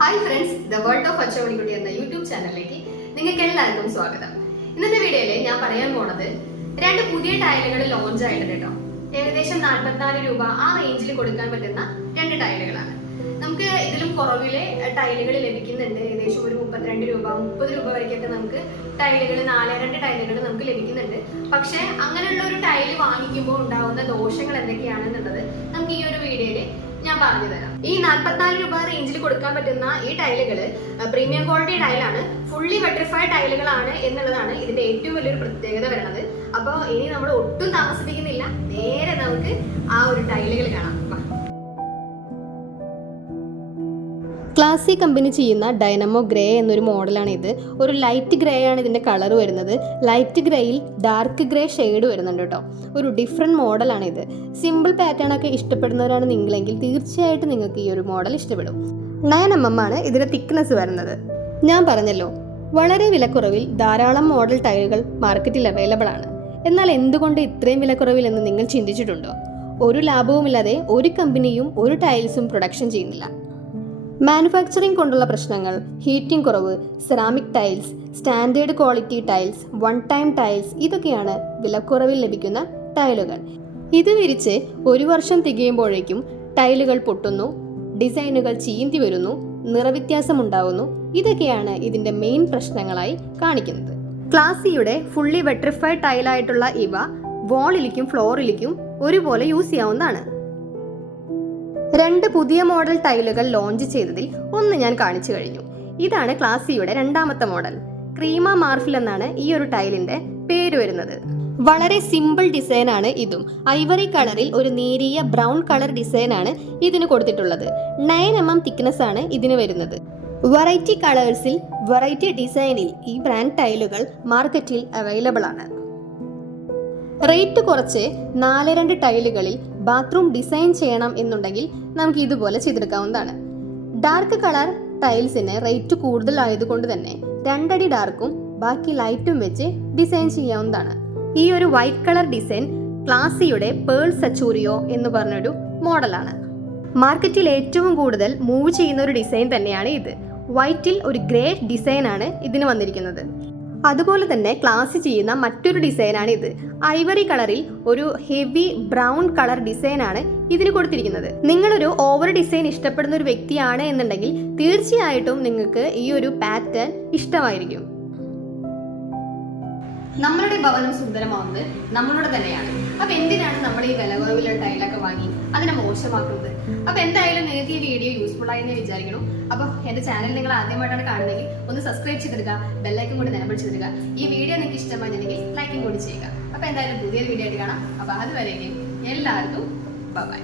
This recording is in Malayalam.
Hi friends, the world of Achonikkutty എന്ന യൂട്യൂബ് ചാനലിലേക്ക് നിങ്ങൾക്ക് എല്ലാവർക്കും സ്വാഗതം. ഇന്നത്തെ വീഡിയോയിൽ ഞാൻ പറയാൻ പോണത് രണ്ട് പുതിയ ടൈലുകൾ ലോഞ്ച് ആയിട്ടുണ്ട് കേട്ടോ. ഏകദേശം 44 രൂപ ആ റേഞ്ചിൽ കൊടുക്കാൻ പറ്റുന്ന രണ്ട് ടൈലുകളാണ്. നമുക്ക് ഇതിലും കുറവിലെ ടൈലുകൾ ലഭിക്കുന്നുണ്ട്. ഏകദേശം ഒരു 32 രൂപ 30 രൂപ വരെയൊക്കെ നമുക്ക് ടൈലുകൾ 4 ടൈലുകൾ നമുക്ക് ലഭിക്കുന്നുണ്ട്. പക്ഷെ അങ്ങനെയുള്ള ഒരു ടൈല് വാങ്ങിക്കുമ്പോൾ ഉണ്ടാവുന്ന ദോഷങ്ങൾ എന്തൊക്കെയാണെന്നുള്ളത് നമുക്ക് ഈ ഒരു വീഡിയോയിൽ ഞാൻ പറഞ്ഞു തരാം. ഈ 44 രൂപ റേഞ്ചിൽ കൊടുക്കാൻ പറ്റുന്ന ഈ ടൈലുകൾ പ്രീമിയം ക്വാളിറ്റി ടൈലാണ്, ഫുള്ളി വെട്രിഫൈഡ് ടൈലുകളാണ് എന്നുള്ളതാണ് ഇതിന്റെ ഏറ്റവും വലിയൊരു പ്രത്യേകത വരുന്നത്. അപ്പൊ ഇനി നമ്മൾ ഒട്ടും താമസിപ്പിക്കുന്നില്ല, നേരെ നമുക്ക് ആ ഒരു ടൈലുകൾ കാണാം. ക്ലാസി കമ്പനി ചെയ്യുന്ന ഡൈനമോ ഗ്രേ എന്നൊരു മോഡലാണ് ഇത്. ഒരു ലൈറ്റ് ഗ്രേ ആണ് ഇതിൻ്റെ കളർ വരുന്നത്. ലൈറ്റ് ഗ്രേയിൽ ഡാർക്ക് ഗ്രേ ഷെയ്ഡ് വരുന്നുണ്ട് കേട്ടോ. ഒരു ഡിഫറെൻറ്റ് മോഡലാണ് ഇത്. സിമ്പിൾ പാറ്റേൺ ഒക്കെ ഇഷ്ടപ്പെടുന്നവരാണ് നിങ്ങളെങ്കിൽ തീർച്ചയായിട്ടും നിങ്ങൾക്ക് ഈ ഒരു മോഡൽ ഇഷ്ടപ്പെടും. 9 mm ആണ് ഇതിൻ്റെ തിക്നെസ് വരുന്നത്. ഞാൻ പറഞ്ഞല്ലോ, വളരെ വിലക്കുറവിൽ ധാരാളം മോഡൽ ടൈലുകൾ മാർക്കറ്റിൽ അവൈലബിൾ ആണ്. എന്നാൽ എന്തുകൊണ്ട് ഇത്രയും വിലക്കുറവിൽ എന്ന് നിങ്ങൾ ചിന്തിച്ചിട്ടുണ്ടോ? ഒരു ലാഭവുമില്ലാതെ ഒരു കമ്പനിയും ഒരു ടൈൽസും പ്രൊഡക്ഷൻ ചെയ്യുന്നില്ല. മാനുഫാക്ചറിംഗ് കൊണ്ടുള്ള പ്രശ്നങ്ങൾ, ഹീറ്റിംഗ് കുറവ്, ceramic tiles, standard quality tiles, one time tiles, ഇതൊക്കെയാണ് വിലക്കുറവിൽ ലഭിക്കുന്ന ടൈലുകൾ. ഇത് വിരിച്ച് 1 വർഷം തികയുമ്പോഴേക്കും ടൈലുകൾ പൊട്ടുന്നു, ഡിസൈനുകൾ ചീന്തി വരുന്നു, നിറവ്യത്യാസമുണ്ടാവുന്നു. ഇതൊക്കെയാണ് ഇതിൻ്റെ മെയിൻ പ്രശ്നങ്ങളായി കാണിക്കുന്നത്. ക്ലാസിയുടെ ഫുള്ളി വെട്രിഫൈഡ് ടൈലായിട്ടുള്ള ഇവ വാളിലേക്കും ഫ്ലോറിലേക്കും ഒരുപോലെ യൂസ് ചെയ്യാവുന്നതാണ്. 2 പുതിയ മോഡൽ ടൈലുകൾ ലോഞ്ച് ചെയ്തതിൽ ഒന്ന് ഞാൻ കാണിച്ചു കഴിഞ്ഞു. ഇതാണ് ക്ലാസിയുടെ 2ാമത്തെ മോഡൽ. ക്രീമ മാർഫിൽ എന്നാണ് ഈ ഒരു ടൈലിന്റെ പേര് വരുന്നത്. വളരെ സിമ്പിൾ ഡിസൈൻ ആണ് ഇതും. ഐവറി കളറിൽ ഒരു നേരിയ ബ്രൗൺ കളർ ഡിസൈൻ ആണ് ഇതിന് കൊടുത്തിട്ടുള്ളത്. 9 mm തിക്നെസ് ആണ് ഇതിന് വരുന്നത്. വെറൈറ്റി കളേഴ്സിൽ വെറൈറ്റി ഡിസൈനിൽ ഈ ബ്രാൻഡ് ടൈലുകൾ മാർക്കറ്റിൽ അവൈലബിൾ ആണ്. റേറ്റ് കുറച്ച് 4 ടൈലുകളിൽ ബാത്റൂം ഡിസൈൻ ചെയ്യണം എന്നുണ്ടെങ്കിൽ നമുക്ക് ഇതുപോലെ ചെയ്തെടുക്കാവുന്നതാണ്. ഡാർക്ക് കളർ ടൈൽസിന് റേറ്റ് കൂടുതലായതുകൊണ്ട് തന്നെ 2 അടി ഡാർക്കും ബാക്കി ലൈറ്റും വെച്ച് ഡിസൈൻ ചെയ്യാവുന്നതാണ്. ഈ ഒരു വൈറ്റ് കളർ ഡിസൈൻ ക്ലാസിയുടെ പേൾ സച്ചൂറിയോ എന്ന് പറഞ്ഞൊരു മോഡലാണ്. മാർക്കറ്റിൽ ഏറ്റവും കൂടുതൽ മൂവ് ചെയ്യുന്ന ഒരു ഡിസൈൻ തന്നെയാണ് ഇത്. വൈറ്റിൽ ഒരു ഗ്രേ ഡിസൈനാണ് ഇതിന് വന്നിരിക്കുന്നത്. അതുപോലെ തന്നെ ക്ലാസി ചെയ്യുന്ന മറ്റൊരു ഡിസൈനാണ് ഇത്. ഐവറി കളറിൽ ഒരു ഹെവി ബ്രൗൺ കളർ ഡിസൈനാണ് ഇതിന് കൊടുത്തിരിക്കുന്നത്. നിങ്ങളൊരു ഓവർ ഡിസൈൻ ഇഷ്ടപ്പെടുന്ന ഒരു വ്യക്തിയാണ് എന്നുണ്ടെങ്കിൽ തീർച്ചയായിട്ടും നിങ്ങൾക്ക് ഈ ഒരു പാറ്റേൺ ഇഷ്ടമായിരിക്കും. നമ്മളുടെ ഭവനം സുന്ദരമാവുന്നത് നമ്മളോട് തന്നെയാണ്. അപ്പൊ എന്തിനാണ് നമ്മൾ ഈ വിലകുറവിലുള്ള ടൈലൊക്കെ വാങ്ങി അതിനെ മോശമാക്കുന്നത്? അപ്പൊ എന്തായാലും നിങ്ങൾക്ക് ഈ വീഡിയോ യൂസ്ഫുൾ ആയി എന്ന് വിചാരിക്കണം. അപ്പൊ എന്റെ ചാനൽ നിങ്ങൾ ആദ്യമായിട്ടാണ് കാണുന്നതെങ്കിൽ ഒന്ന് സബ്സ്ക്രൈബ് ചെയ്തെടുക്കുക, ബെല്ലൈക്കൻ കൂടി എനേബിൾ ചെയ്തെടുക്കുക. ഈ വീഡിയോ നിങ്ങൾക്ക് ഇഷ്ടമായിട്ടുണ്ടെങ്കിൽ ലൈക്കും കൂടി ചെയ്യുക. അപ്പൊ എന്തായാലും പുതിയൊരു വീഡിയോ ആയിട്ട് കാണാം. അപ്പൊ അതുവരെയും എല്ലാവർക്കും ബൈ.